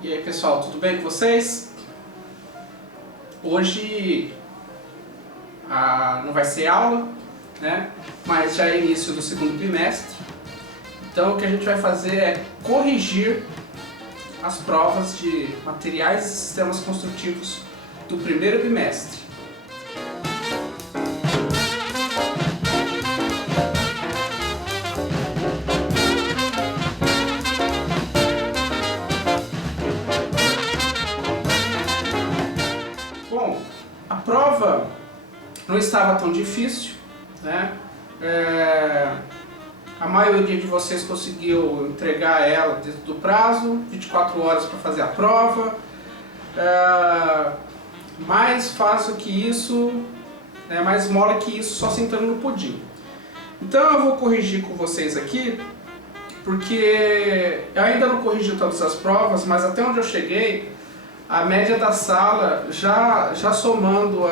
E aí pessoal, tudo bem com vocês? Hoje não vai ser aula, né? Mas já é início do segundo bimestre. Então o que a gente vai fazer é corrigir as provas de materiais e sistemas construtivos do primeiro bimestre. Bom, a prova não estava tão difícil, né? A maioria de vocês conseguiu entregar ela dentro do prazo, 24 horas para fazer a prova. Mais fácil que isso, né? Mais mole que isso, só sentando no pudim. Então eu vou corrigir com vocês aqui, porque eu ainda não corrigi todas as provas, mas até onde eu cheguei, a média da sala, já somando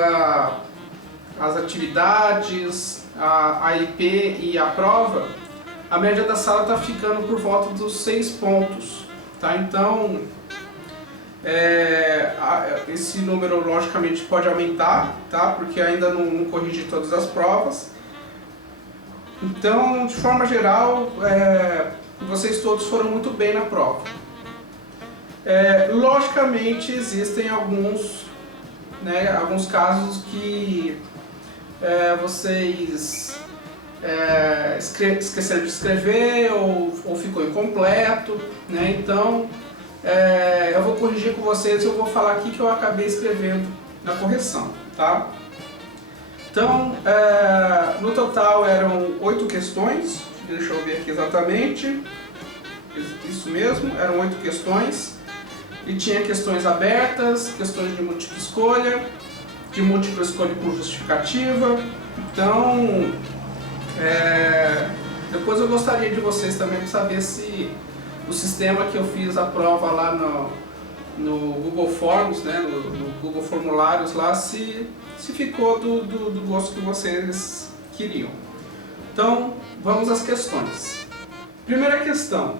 as atividades, a IP e a prova, a média da sala está ficando por volta dos 6 pontos. Tá? Então, esse número logicamente pode aumentar, tá? Porque ainda não corrigi todas as provas. Então, de forma geral, vocês todos foram muito bem na prova. Logicamente existem alguns casos que vocês esqueceram de escrever ou ficou incompleto, né? Então eu vou corrigir com vocês, eu vou falar aqui que eu acabei escrevendo na correção, tá? Então, no total eram 8 questões, deixa eu ver aqui exatamente, isso mesmo, eram 8 questões. E tinha questões abertas, questões de múltipla escolha por justificativa. Então, depois eu gostaria de vocês também para saber se o sistema que eu fiz a prova lá no Google Forms, né, no Google Formulários lá, se ficou do gosto que vocês queriam. Então, vamos às questões. Primeira questão.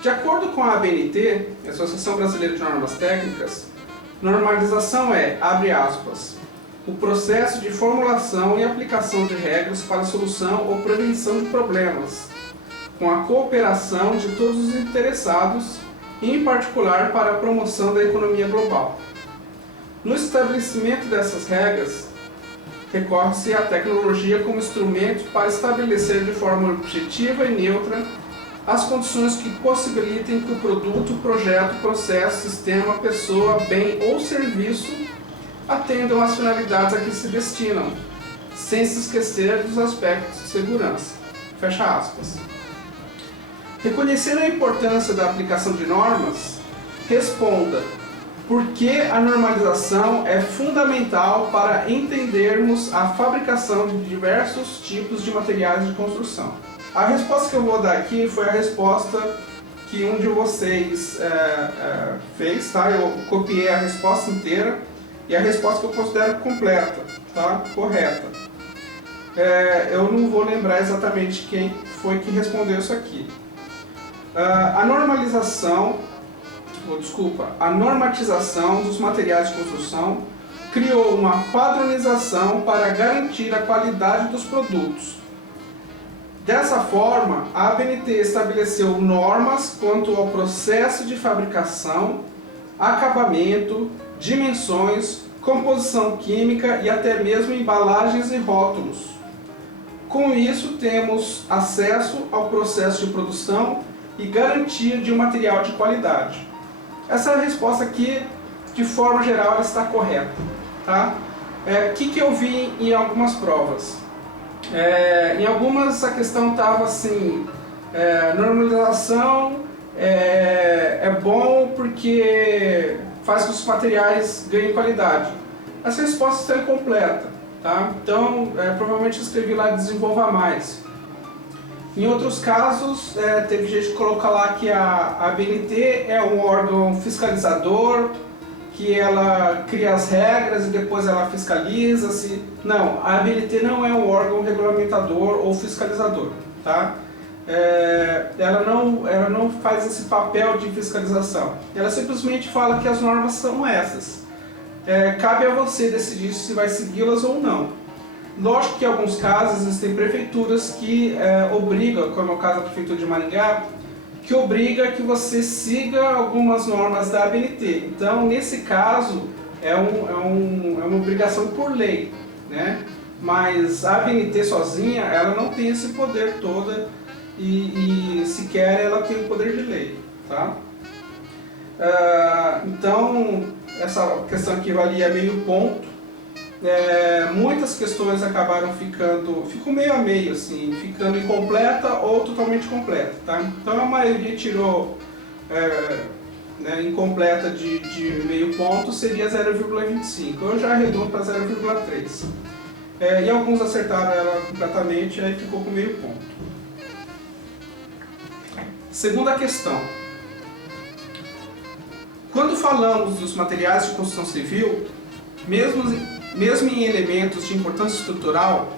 De acordo com a ABNT, Associação Brasileira de Normas Técnicas, normalização abre aspas, o processo de formulação e aplicação de regras para a solução ou prevenção de problemas, com a cooperação de todos os interessados, e em particular para a promoção da economia global. No estabelecimento dessas regras, recorre-se à tecnologia como instrumento para estabelecer de forma objetiva e neutra as condições que possibilitem que o produto, projeto, processo, sistema, pessoa, bem ou serviço atendam às finalidades a que se destinam, sem se esquecer dos aspectos de segurança. Fecha aspas. Reconhecendo a importância da aplicação de normas, responda por que a normalização é fundamental para entendermos a fabricação de diversos tipos de materiais de construção. A resposta que eu vou dar aqui foi a resposta que um de vocês fez, tá? Eu copiei a resposta inteira e a resposta que eu considero completa, tá? Correta. Eu não vou lembrar exatamente quem foi que respondeu isso aqui. A normatização dos materiais de construção criou uma padronização para garantir a qualidade dos produtos. Dessa forma, a ABNT estabeleceu normas quanto ao processo de fabricação, acabamento, dimensões, composição química e até mesmo embalagens e rótulos. Com isso, temos acesso ao processo de produção e garantia de um material de qualidade. Essa resposta aqui, de forma geral, ela está correta. Tá? O que eu vi em algumas provas? Em algumas a questão estava assim, normalização é bom porque faz com que os materiais ganhem qualidade. Essa resposta está incompleta, tá? Então provavelmente eu escrevi lá desenvolva mais. Em outros casos teve gente que coloca lá que a ABNT é um órgão fiscalizador, que ela cria as regras e depois ela fiscaliza-se. Não, a ABNT não é um órgão regulamentador ou fiscalizador, tá? ela não faz esse papel de fiscalização. Ela simplesmente fala que as normas são essas. Cabe a você decidir se vai segui-las ou não. Lógico que em alguns casos existem prefeituras que obrigam, como é o caso da Prefeitura de Maringá, que obriga que você siga algumas normas da ABNT. Então, nesse caso, é uma obrigação por lei, né? Mas a ABNT sozinha, ela não tem esse poder todo e sequer ela tem o poder de lei, tá? Então, essa questão aqui valia meio ponto. Muitas questões acabaram ficou meio a meio, assim, ficando incompleta ou totalmente completa, tá? Então a maioria tirou incompleta de meio ponto, seria 0,25. Eu já arredondo para 0,3. E alguns acertaram ela completamente, aí ficou com meio ponto. Segunda questão. Quando falamos dos materiais de construção civil, mesmo em elementos de importância estrutural,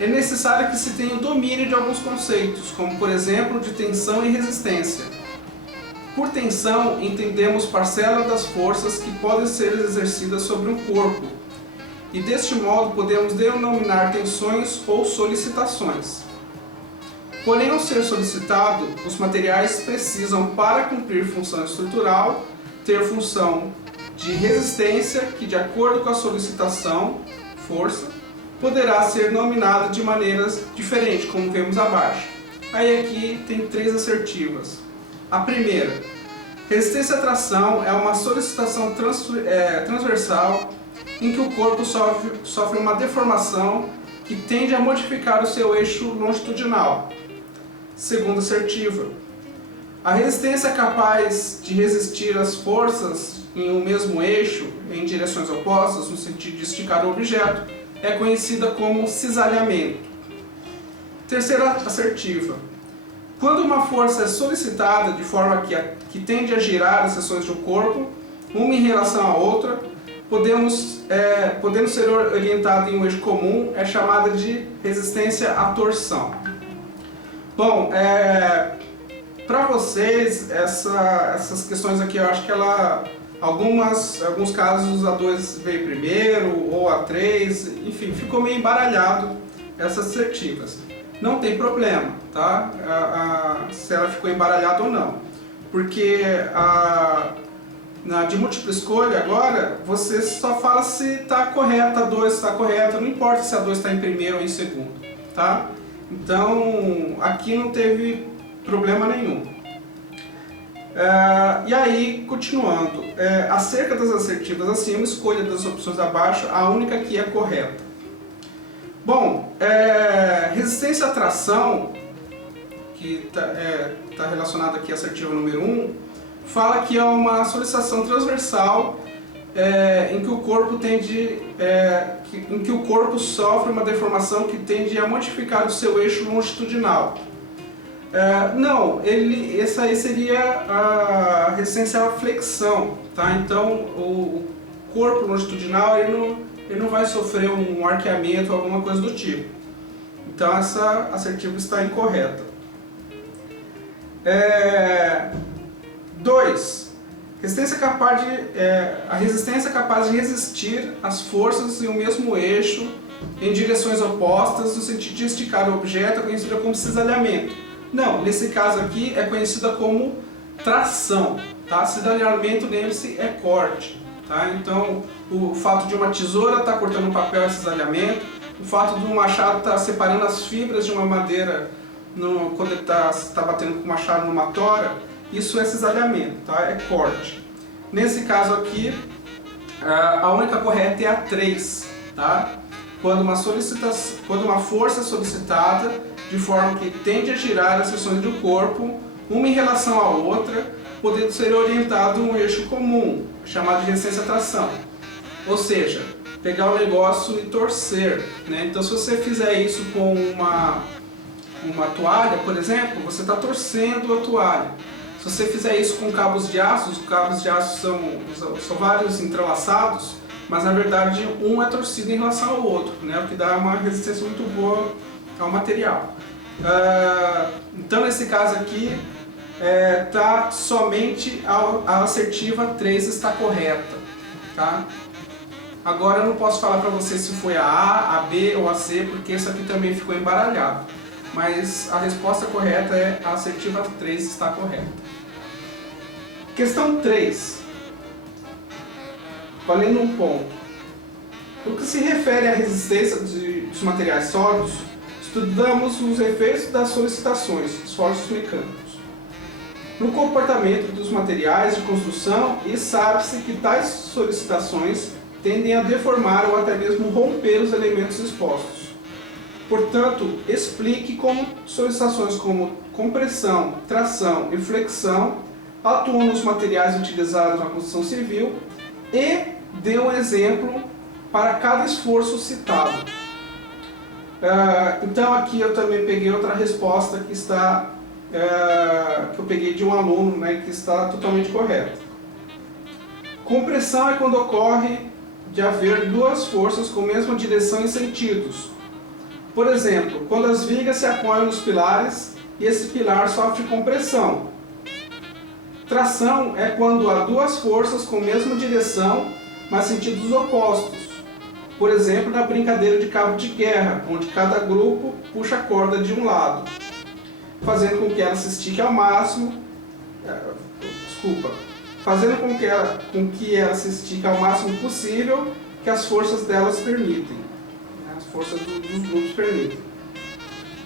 é necessário que se tenha o domínio de alguns conceitos, como por exemplo de tensão e resistência. Por tensão, entendemos parcela das forças que podem ser exercidas sobre um corpo, e deste modo podemos denominar tensões ou solicitações. Porém, ao ser solicitado, os materiais precisam, para cumprir função estrutural, ter função de resistência que, de acordo com a solicitação, força, poderá ser nominada de maneiras diferentes, como vemos abaixo. Aí aqui tem 3 assertivas. A primeira, resistência à tração é uma solicitação transversal em que o corpo sofre uma deformação que tende a modificar o seu eixo longitudinal. Segunda assertiva, a resistência é capaz de resistir às forças em um mesmo eixo, em direções opostas, no sentido de esticar o objeto, é conhecida como cisalhamento. Terceira assertiva. Quando uma força é solicitada de forma que tende a girar as seções do corpo, uma em relação à outra, podendo ser orientada em um eixo comum, é chamada de resistência à torção. Bom, para vocês, essas questões aqui, eu acho que alguns casos a 2 veio primeiro, ou a 3, enfim, ficou meio embaralhado essas assertivas. Não tem problema, tá? Se ela ficou embaralhada ou não. Porque de múltipla escolha agora, você só fala se está correta, a 2 está correta, não importa se a 2 está em primeiro ou em segundo, tá? Então, aqui não teve problema nenhum. E aí, continuando, acerca das assertivas acima, escolha das opções abaixo, a única que é correta. Bom, resistência à tração, que está relacionada aqui à assertiva número 1, fala que é uma solicitação transversal em que o corpo sofre uma deformação que tende a modificar o seu eixo longitudinal. Não, essa aí seria a resistência à flexão, tá? Então o corpo longitudinal ele não vai sofrer um arqueamento ou alguma coisa do tipo. Então essa assertiva está incorreta. 2. A resistência é capaz de resistir às forças em um mesmo eixo em direções opostas no sentido de esticar o objeto, é conhecida como cisalhamento. Não, nesse caso aqui é conhecida como tração, tá? Cisalhamento, lembre-se, é corte, tá? Então o fato de uma tesoura estar cortando um papel é cisalhamento, o fato de um machado estar separando as fibras de uma madeira quando ele está batendo com o machado numa tora, isso é cisalhamento, tá? É corte. Nesse caso aqui, a única correta é a 3, tá? Quando uma força é solicitada de forma que tende a girar as seções do corpo, uma em relação à outra, podendo ser orientado um eixo comum, chamado de resistência à tração. Ou seja, pegar o negócio e torcer, né? Então se você fizer isso com uma toalha, por exemplo, você está torcendo a toalha. Se você fizer isso com cabos de aço, os cabos de aço são vários entrelaçados, mas na verdade um é torcido em relação ao outro, né? O que dá uma resistência muito boa ao material. Então nesse caso aqui, tá somente a assertiva 3 está correta, tá? Agora eu não posso falar para você se foi a B ou a C, porque isso aqui também ficou embaralhado. Mas a resposta correta é a assertiva 3 está correta. Questão 3. Valendo um ponto. No que se refere à resistência dos materiais sólidos, estudamos os efeitos das solicitações, esforços mecânicos, no comportamento dos materiais de construção, e sabe-se que tais solicitações tendem a deformar ou até mesmo romper os elementos expostos. Portanto, explique como solicitações como compressão, tração e flexão atuam nos materiais utilizados na construção civil e dê um exemplo para cada esforço citado. Então aqui eu também peguei outra resposta que está que eu peguei de um aluno, né, que está totalmente correta. Compressão é quando ocorre de haver duas forças com a mesma direção e sentidos. Por exemplo, quando as vigas se apoiam nos pilares e esse pilar sofre compressão. Tração é quando há duas forças com a mesma direção, mas sentidos opostos. Por exemplo, na brincadeira de cabo de guerra, onde cada grupo puxa a corda de um lado, fazendo com que ela se estique ao máximo, fazendo com que ela se estique ao máximo possível que as forças delas permitem, as forças dos grupos permitem.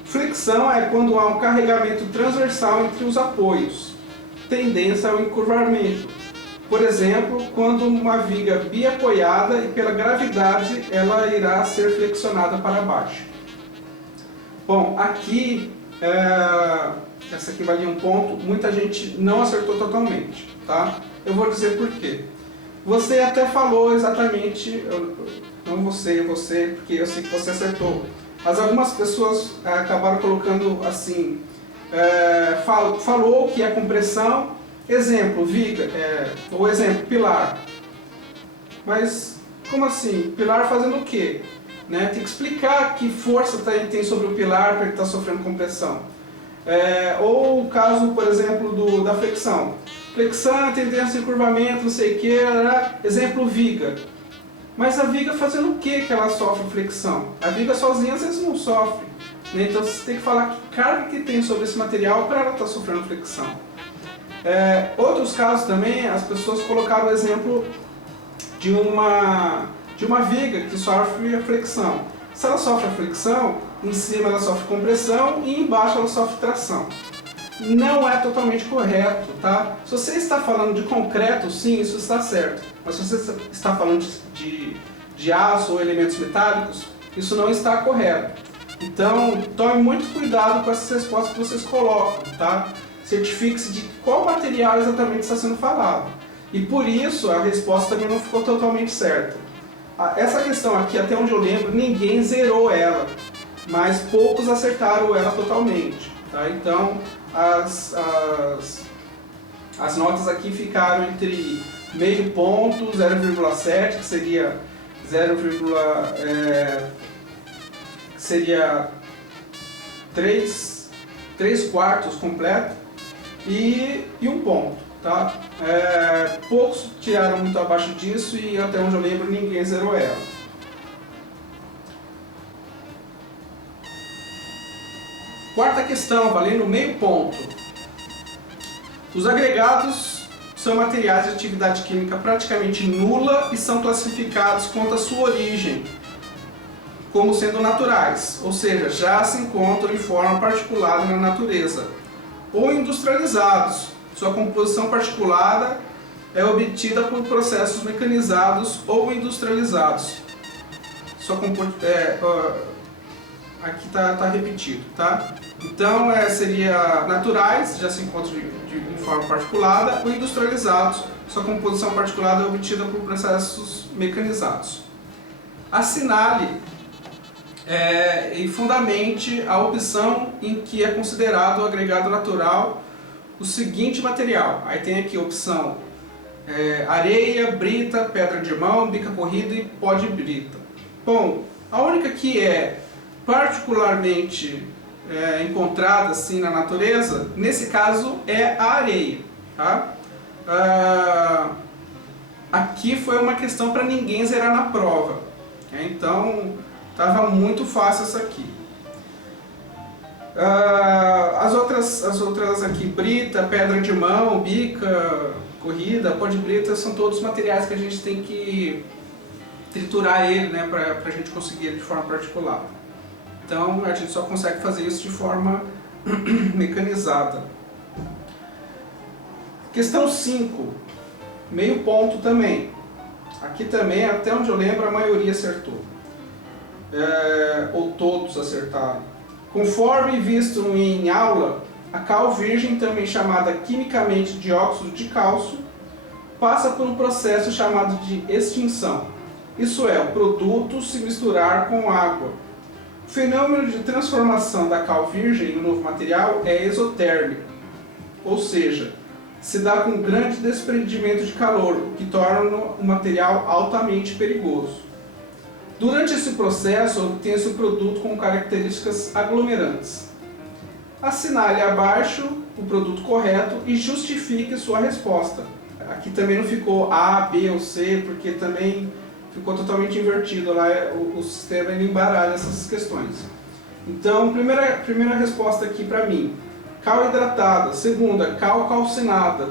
Flexão é quando há um carregamento transversal entre os apoios, tendência ao encurvamento. Por exemplo, quando uma viga biapoiada e pela gravidade ela irá ser flexionada para baixo. Bom, aqui, essa aqui valia um ponto, muita gente não acertou totalmente, tá? Eu vou dizer por quê. Você até falou exatamente, não você, porque eu sei que você acertou, mas algumas pessoas acabaram colocando assim, falou que é compressão, exemplo, viga, ou exemplo, pilar. Mas, como assim? Pilar fazendo o quê? Né? Tem que explicar que força tem sobre o pilar para ele estar sofrendo compressão. Ou o caso, por exemplo, da flexão. Flexão, tendência de curvamento, não sei o que, exemplo, viga. Mas a viga fazendo o que ela sofre flexão? A viga sozinha às vezes não sofre. Né? Então você tem que falar que carga que tem sobre esse material para ela estar sofrendo flexão. Outros casos também, as pessoas colocaram o exemplo de uma viga que sofre a flexão. Se ela sofre a flexão, em cima ela sofre compressão e embaixo ela sofre tração. Não é totalmente correto, tá? Se você está falando de concreto, sim, isso está certo. Mas se você está falando de aço ou elementos metálicos, isso não está correto. Então, tome muito cuidado com essas respostas que vocês colocam, tá? Certifique-se de qual material exatamente está sendo falado. E por isso a resposta também não ficou totalmente certa. Essa questão aqui, até onde eu lembro, ninguém zerou ela, mas poucos acertaram ela totalmente. Tá? Então as notas aqui ficaram entre meio ponto, 0,7, que seria 3 quartos completo, e um ponto. Tá? Poucos tiraram muito abaixo disso e até onde eu lembro ninguém zerou ela. Quarta questão, valendo meio ponto. Os agregados são materiais de atividade química praticamente nula e são classificados quanto à sua origem como sendo naturais, ou seja, já se encontram em forma particulada na natureza, ou industrializados. Sua composição particulada é obtida por processos mecanizados ou industrializados. Aqui está repetido, tá? Então seria naturais, já se encontram em forma particulada, ou industrializados. Sua composição particulada é obtida por processos mecanizados. Assinale e fundamente a opção em que é considerado o agregado natural o seguinte material. Aí tem aqui a opção areia, brita, pedra de mão, bica corrida e pó de brita. Bom, a única que é particularmente encontrada assim na natureza, nesse caso é a areia. Tá? Aqui foi uma questão para ninguém zerar na prova, então estava muito fácil essa aqui. As outras aqui, brita, pedra de mão, bica, corrida, pó de brita, são todos materiais que a gente tem que triturar ele, né, para a gente conseguir ele de forma particular. Então a gente só consegue fazer isso de forma mecanizada. Questão 5, meio ponto também. Aqui também, até onde eu lembro, a maioria acertou. Ou todos acertaram. Conforme visto em aula, a cal virgem, também chamada quimicamente dióxido de cálcio, passa por um processo chamado de extinção. Isso é, o produto se misturar com água. O fenômeno de transformação da cal virgem em um novo material é exotérmico, ou seja, se dá com grande desprendimento de calor, o que torna o material altamente perigoso. Durante esse processo, obtém-se o produto com características aglomerantes. Assinale abaixo o produto correto e justifique sua resposta. Aqui também não ficou A, B ou C, porque também ficou totalmente invertido lá, o sistema ele embaralha essas questões. Então, primeira resposta aqui para mim, cal hidratada. Segunda, cal calcinada.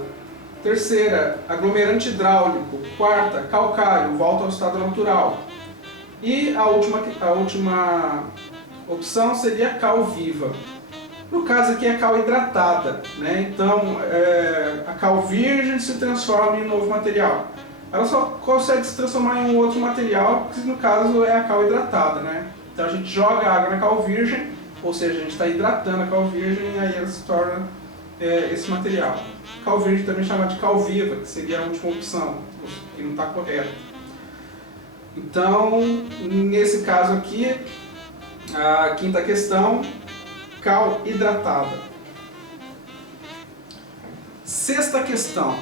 Terceira, aglomerante hidráulico. Quarta, calcário, volta ao estado natural. E a última opção seria cal viva. No caso aqui é cal hidratada, né? Então a cal virgem se transforma em um novo material. Ela só consegue se transformar em um outro material, que no caso é a cal hidratada, né? Então a gente joga água na cal virgem, ou seja, a gente está hidratando a cal virgem e aí ela se torna esse material. Cal virgem também chamada de cal viva, que seria a última opção, que não está correta. Então, nesse caso aqui, a quinta questão, cal hidratada. Sexta questão,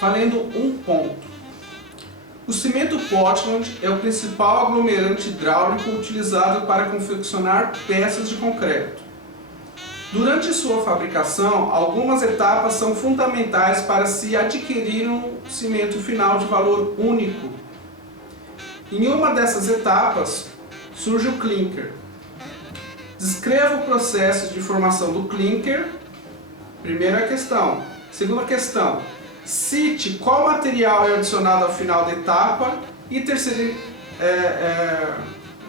valendo um ponto. O cimento Portland é o principal aglomerante hidráulico utilizado para confeccionar peças de concreto. Durante sua fabricação, algumas etapas são fundamentais para se adquirir um cimento final de valor único. Em uma dessas etapas, surge o clinker. Descreva o processo de formação do clinker. Primeira questão. Segunda questão. Cite qual material é adicionado ao final da etapa. E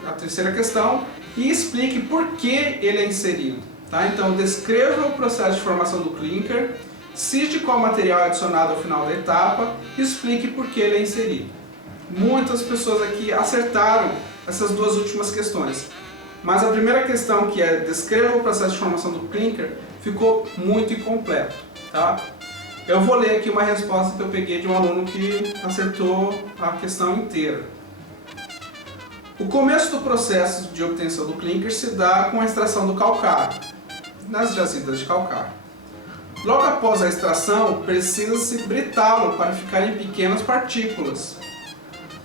a terceira questão. E explique por que ele é inserido. Tá? Então, descreva o processo de formação do clinker. Cite qual material é adicionado ao final da etapa. E explique por que ele é inserido. Muitas pessoas aqui acertaram essas duas últimas questões. Mas a primeira questão, que é descreva o processo de formação do clinker, ficou muito incompleto. Tá? Eu vou ler aqui uma resposta que eu peguei de um aluno que acertou a questão inteira. O começo do processo de obtenção do clinker se dá com a extração do calcário, nas jazidas de calcário. Logo após a extração, precisa-se britá-lo para ficar em pequenas partículas.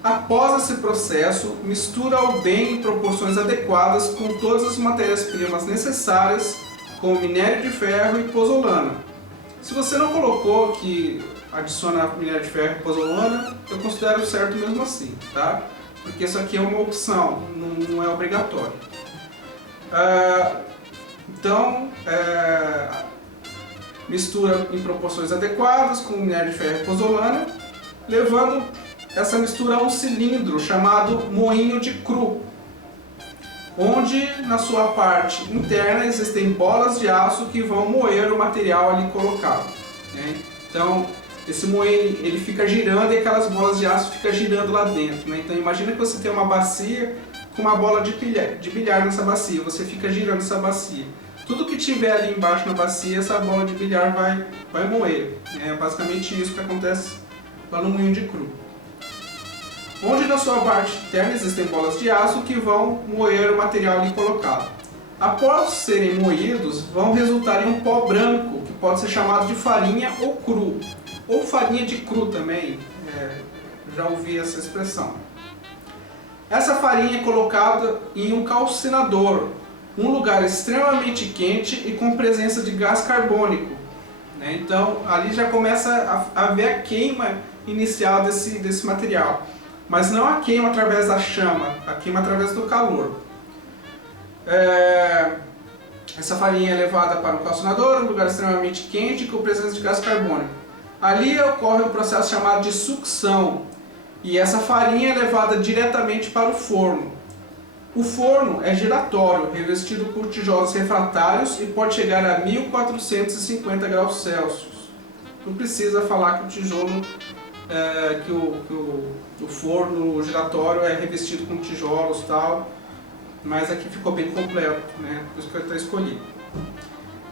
Após esse processo, mistura-o bem em proporções adequadas com todas as matérias-primas necessárias, como minério de ferro e pozolana. Se você não colocou que adiciona minério de ferro e pozolana, eu considero certo mesmo assim, tá? Porque isso aqui é uma opção, não é obrigatório. Mistura em proporções adequadas com minério de ferro e pozolana, levando essa mistura a um cilindro chamado moinho de cru, onde na sua parte interna existem bolas de aço que vão moer o material ali colocado, né? Então esse moinho ele fica girando e aquelas bolas de aço ficam girando lá dentro, né? Então imagina que você tem uma bacia com uma bola de bilhar nessa bacia, você fica girando essa bacia. Tudo que tiver ali embaixo na bacia, essa bola de bilhar vai moer. É basicamente isso que acontece lá no moinho de cru. Onde na sua parte interna existem bolas de aço que vão moer o material ali colocado. Após serem moídos, vão resultar em um pó branco, que pode ser chamado de farinha ou cru, ou farinha de cru também, já ouvi essa expressão. Essa farinha é colocada em um calcinador, um lugar extremamente quente e com presença de gás carbônico, né? Então ali já começa a haver a queima inicial desse material, mas não a queima através da chama, a queima através do calor. Essa farinha é levada para o calcinador, um lugar extremamente quente com presença de gás carbônico. Ali ocorre um processo chamado de sucção, e essa farinha é levada diretamente para o forno. O forno é giratório, revestido por tijolos refratários e pode chegar a 1450 graus Celsius. Não precisa falar que o tijolo, o forno giratório é revestido com tijolos e tal, mas aqui ficou bem completo, né? Por isso que eu até escolhi.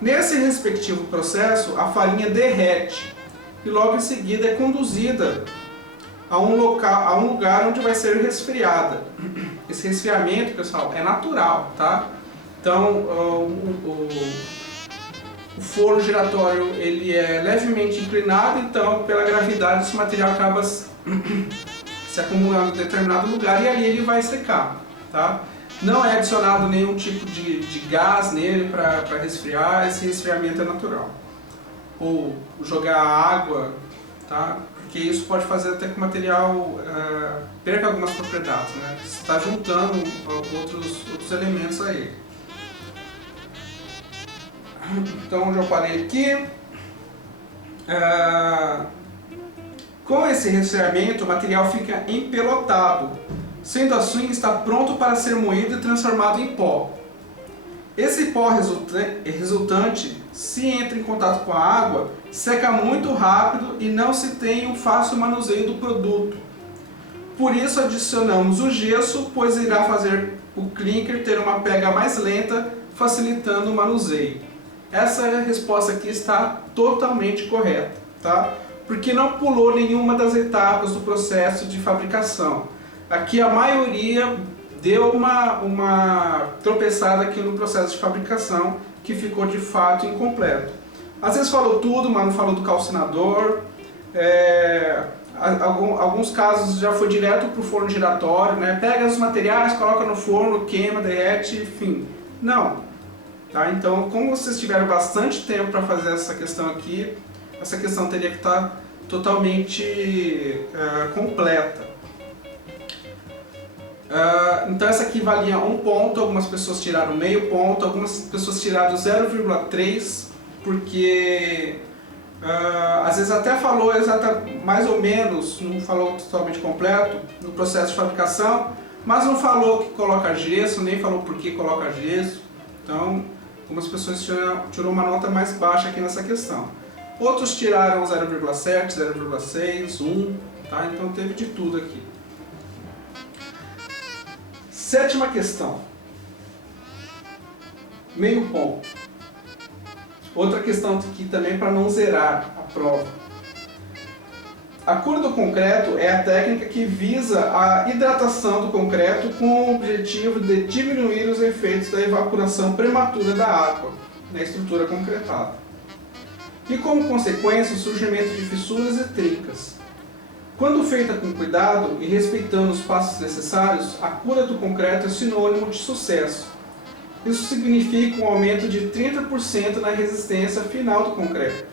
Nesse respectivo processo, a farinha derrete e logo em seguida é conduzida a um lugar onde vai ser resfriada. Esse resfriamento, pessoal, é natural, tá? Então, o forno giratório ele é levemente inclinado, então pela gravidade esse material acaba se acumulando em determinado lugar e ali ele vai secar, tá? Não é adicionado nenhum tipo de gás nele para resfriar, esse resfriamento é natural. Ou jogar água, tá? Porque isso pode fazer até que o material perca algumas propriedades, né? Você está juntando outros elementos a ele. Então, já parei aqui. Com esse resfriamento, o material fica empelotado. Sendo assim, está pronto para ser moído e transformado em pó. Esse pó resultante, se entra em contato com a água, seca muito rápido e não se tem um fácil manuseio do produto. Por isso adicionamos o gesso, pois irá fazer o clinker ter uma pega mais lenta, facilitando o manuseio. Essa resposta aqui está totalmente correta, tá? Porque não pulou nenhuma das etapas do processo de fabricação. Aqui a maioria deu uma tropeçada aqui no processo de fabricação, que ficou de fato incompleto. Às vezes falou tudo, mas não falou do calcinador. Alguns casos já foi direto para o forno giratório, né? Pega os materiais, coloca no forno, queima, derrete, enfim. Não. Tá? Então, como vocês tiveram bastante tempo para fazer essa questão aqui, essa questão teria que estar totalmente completa. Então essa aqui valia 1 ponto, algumas pessoas tiraram meio ponto, algumas pessoas tiraram 0,3, porque às vezes até falou mais ou menos, não falou totalmente completo no processo de fabricação, mas não falou que coloca gesso, nem falou por que coloca gesso. Então algumas pessoas tirou uma nota mais baixa aqui nessa questão. Outros tiraram 0,7, 0,6, 1, tá? Então teve de tudo aqui. Sétima questão, meio ponto. Outra questão aqui também para não zerar a prova. A cura do concreto é a técnica que visa a hidratação do concreto com o objetivo de diminuir os efeitos da evaporação prematura da água na estrutura concretada. E como consequência o surgimento de fissuras e trincas. Quando feita com cuidado e respeitando os passos necessários, a cura do concreto é sinônimo de sucesso. Isso significa um aumento de 30% na resistência final do concreto.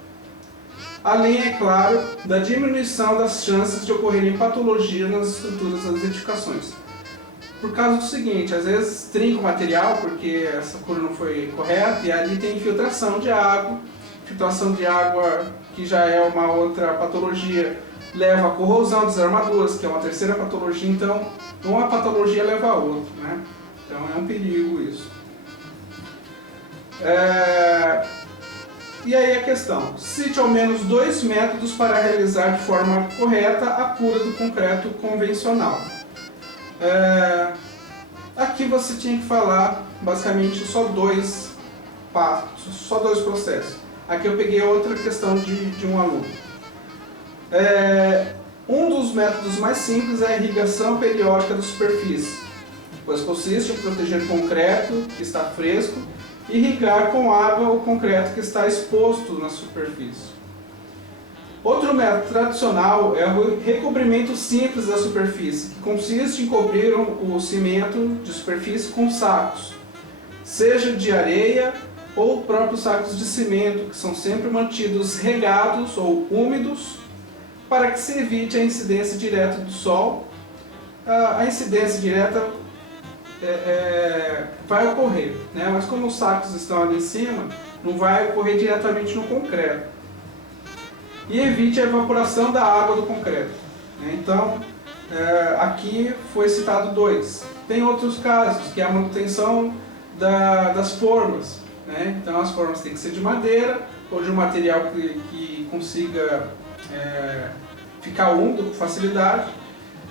Além, é claro, da diminuição das chances de ocorrerem patologias nas estruturas das edificações. Por causa do seguinte, às vezes trinca o material porque essa cura não foi correta e ali tem infiltração de água que já é uma outra patologia. Leva a corrosão das armaduras, que é uma terceira patologia, então uma patologia leva a outra, né? Então é um perigo isso. E aí a questão, cite ao menos 2 métodos para realizar de forma correta a cura do concreto convencional. Aqui você tinha que falar basicamente só 2 passos, só 2 processos. Aqui eu peguei outra questão de um aluno. Um dos métodos mais simples é a irrigação periódica da superfície, pois consiste em proteger o concreto que está fresco e irrigar com água o concreto que está exposto na superfície. Outro método tradicional é o recobrimento simples da superfície, que consiste em cobrir o cimento de superfície com sacos. seja de areia ou próprios sacos de cimento, que são sempre mantidos regados ou úmidos, para que se evite a incidência direta do sol. A incidência direta vai ocorrer, né? Mas como os sacos estão ali em cima, não vai ocorrer diretamente no concreto. E evite a evaporação da água do concreto, né? Então, aqui foi citado 2. Tem outros casos, que é a manutenção das formas, né? Então as formas têm que ser de madeira ou de um material que consiga ficar úmido com facilidade.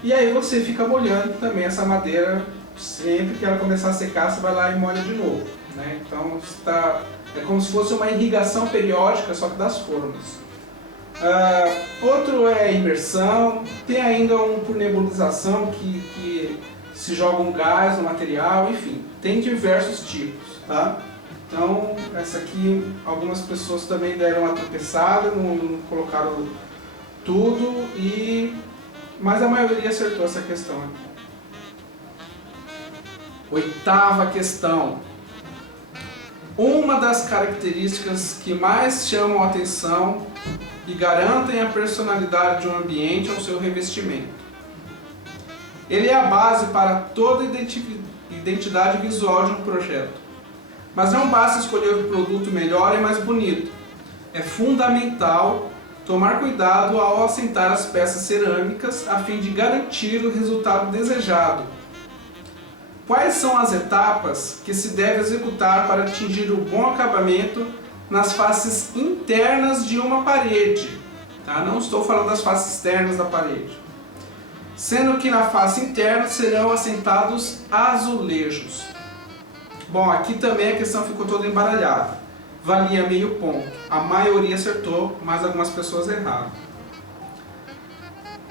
E aí você fica molhando também essa madeira. Sempre que ela começar a secar, você vai lá e molha de novo, né? Então é como se fosse uma irrigação periódica, só que das formas. Outro é imersão. Tem ainda um por nebulização, que se joga um gás no material. Enfim, tem diversos tipos, tá? Então essa aqui, algumas pessoas também deram uma tropeçada, não colocaram tudo, mas a maioria acertou essa questão aqui. 8ª questão. Uma das características que mais chamam a atenção e garantem a personalidade de um ambiente é o seu revestimento. Ele é a base para toda identidade visual de um projeto. Mas não basta escolher o produto melhor e mais bonito. É fundamental tomar cuidado ao assentar as peças cerâmicas a fim de garantir o resultado desejado. Quais são as etapas que se deve executar para atingir o bom acabamento nas faces internas de uma parede? Tá? Não estou falando das faces externas da parede. Sendo que na face interna serão assentados azulejos. Bom, aqui também a questão ficou toda embaralhada. Valia meio ponto. A maioria acertou, mas algumas pessoas erraram.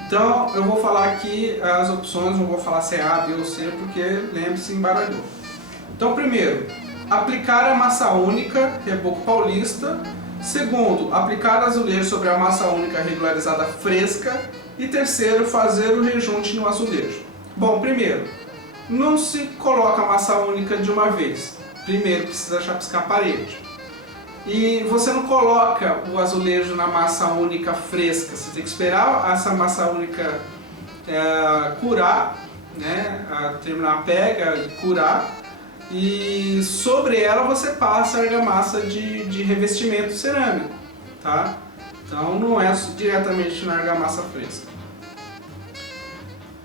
Então eu vou falar aqui as opções, não vou falar se é A, B ou C, porque lembre-se, embaralhou. Então primeiro, aplicar a massa única, reboco paulista. Segundo, aplicar azulejo sobre a massa única regularizada fresca. E terceiro, fazer o rejunte no azulejo. Bom, primeiro, não se coloca a massa única de uma vez. Primeiro precisa chapiscar a parede. E você não coloca o azulejo na massa única fresca, você tem que esperar essa massa única curar, né? Terminar a pega e curar, e sobre ela você passa a argamassa de revestimento cerâmico, tá? Então não é diretamente na argamassa fresca.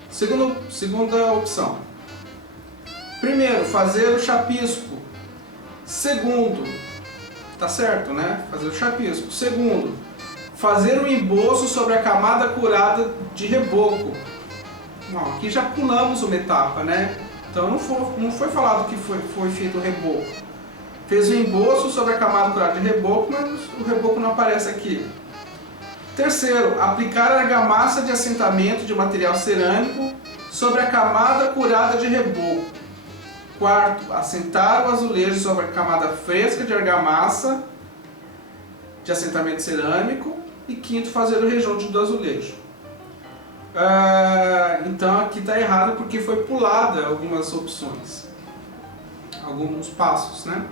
Segunda opção. Primeiro, fazer o chapisco. Segundo, tá certo, né? Fazer o chapisco. Segundo, fazer o emboço sobre a camada curada de reboco. Bom, aqui já pulamos uma etapa, né? Então não foi falado que foi feito o reboco. Fez o emboço sobre a camada curada de reboco, mas o reboco não aparece aqui. Terceiro, aplicar argamassa de assentamento de material cerâmico sobre a camada curada de reboco. Quarto, assentar o azulejo sobre a camada fresca de argamassa de assentamento cerâmico. E quinto, fazer o rejunte do azulejo. Então aqui está errado porque foi pulada algumas opções, alguns passos, né?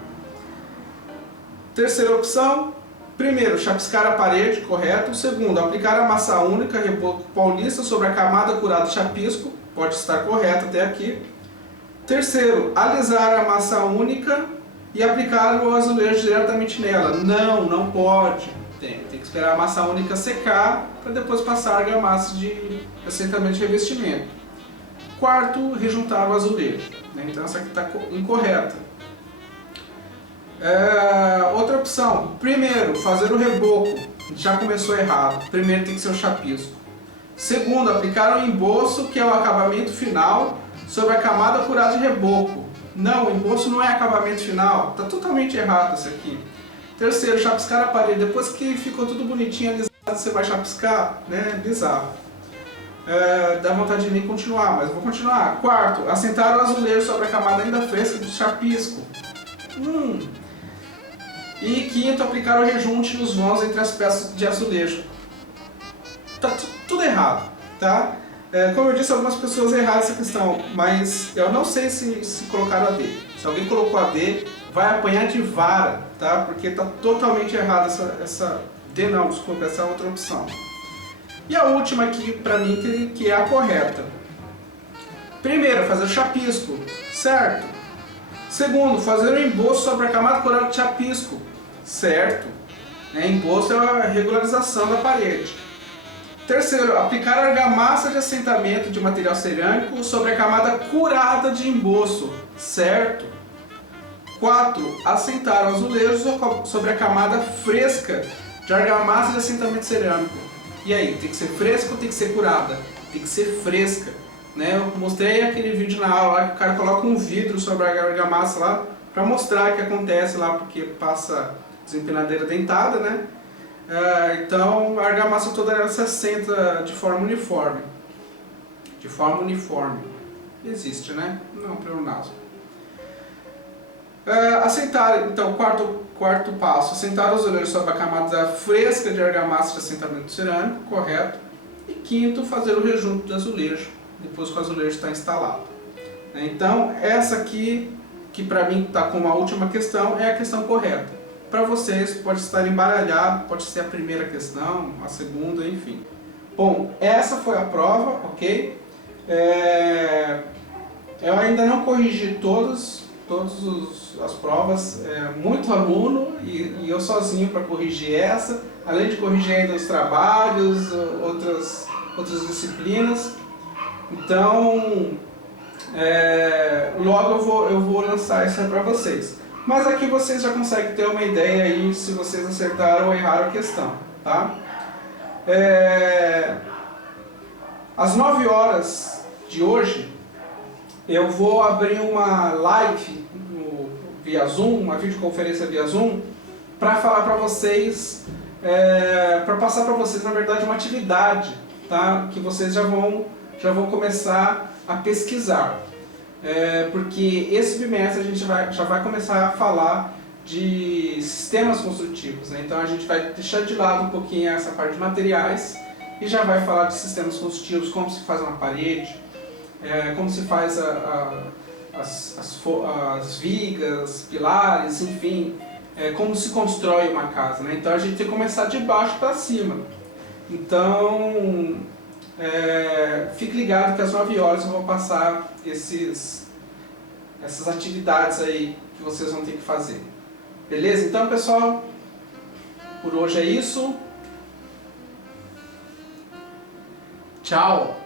Terceira opção, primeiro, chapiscar a parede, correto. Segundo, aplicar a massa única, reboco paulista sobre a camada curada de chapisco, pode estar correto até aqui. Terceiro, alisar a massa única e aplicar o azulejo diretamente nela. Não pode. Tem que esperar a massa única secar para depois passar a argamassa de assentamento de revestimento. Quarto, rejuntar o azulejo, né? Então essa aqui está incorreta. Outra opção, primeiro, fazer o reboco. Já começou errado. Primeiro tem que ser o chapisco. Segundo, aplicar o emboço, que é o acabamento final, sobre a camada curada de reboco. Não, o emboço não é acabamento final. Está totalmente errado isso aqui. Terceiro, chapiscar a parede. Depois que ficou tudo bonitinho alisado, você vai chapiscar, né? Bizarro. Dá vontade de nem continuar, mas vou continuar. Quarto, assentar o azulejo sobre a camada ainda fresca do chapisco. E quinto, aplicar o rejunte nos vãos entre as peças de azulejo. Tá tudo errado, tá? Como eu disse, algumas pessoas erraram essa questão, mas eu não sei se colocaram a D, Se alguém colocou AD, vai apanhar de vara, tá? Porque está totalmente errada essa outra opção. E a última aqui para mim que é a correta. Primeiro, fazer o chapisco, certo? Segundo, fazer o emboço sobre a camada curada de chapisco, certo? Emboço é a regularização da parede. Terceiro, aplicar argamassa de assentamento de material cerâmico sobre a camada curada de emboço, certo? 4. Assentar azulejos sobre a camada fresca de argamassa de assentamento cerâmico. E aí, tem que ser fresca ou tem que ser curada? Tem que ser fresca. Eu mostrei aquele vídeo na aula lá que o cara coloca um vidro sobre a argamassa lá para mostrar o que acontece lá, porque passa desempenadeira dentada, né? Então a argamassa toda ela se assenta de forma uniforme. De forma uniforme. Existe, né? Não, pleonasmo. Assentar, então, quarto passo, assentar os azulejos sobre a camada fresca de argamassa de assentamento cerâmico, correto. E quinto, fazer o rejunto de azulejo, depois que o azulejo está instalado. Então, essa aqui, que para mim está como a última questão, é a questão correta. Para vocês, pode estar embaralhado, pode ser a primeira questão, a segunda, enfim. Bom, essa foi a prova, ok? Eu ainda não corrigi todas as provas, muito aluno e eu sozinho para corrigir essa, além de corrigir ainda os trabalhos, outras disciplinas. Então, logo eu vou lançar isso para vocês. Mas aqui vocês já conseguem ter uma ideia aí se vocês acertaram ou erraram a questão, tá? Às 9 horas de hoje, eu vou abrir uma live via Zoom, uma videoconferência via Zoom, para falar para vocês, para passar para vocês, na verdade, uma atividade, tá? Que vocês já vão começar a pesquisar. Porque esse bimestre a gente já vai começar a falar de sistemas construtivos, né? Então a gente vai deixar de lado um pouquinho essa parte de materiais e já vai falar de sistemas construtivos, como se faz uma parede, como se faz as vigas, pilares, enfim, como se constrói uma casa, né? Então a gente tem que começar de baixo para cima. Então, fique ligado que às 9 horas eu vou passar essas atividades aí que vocês vão ter que fazer. Beleza? Então, pessoal, por hoje é isso. Tchau!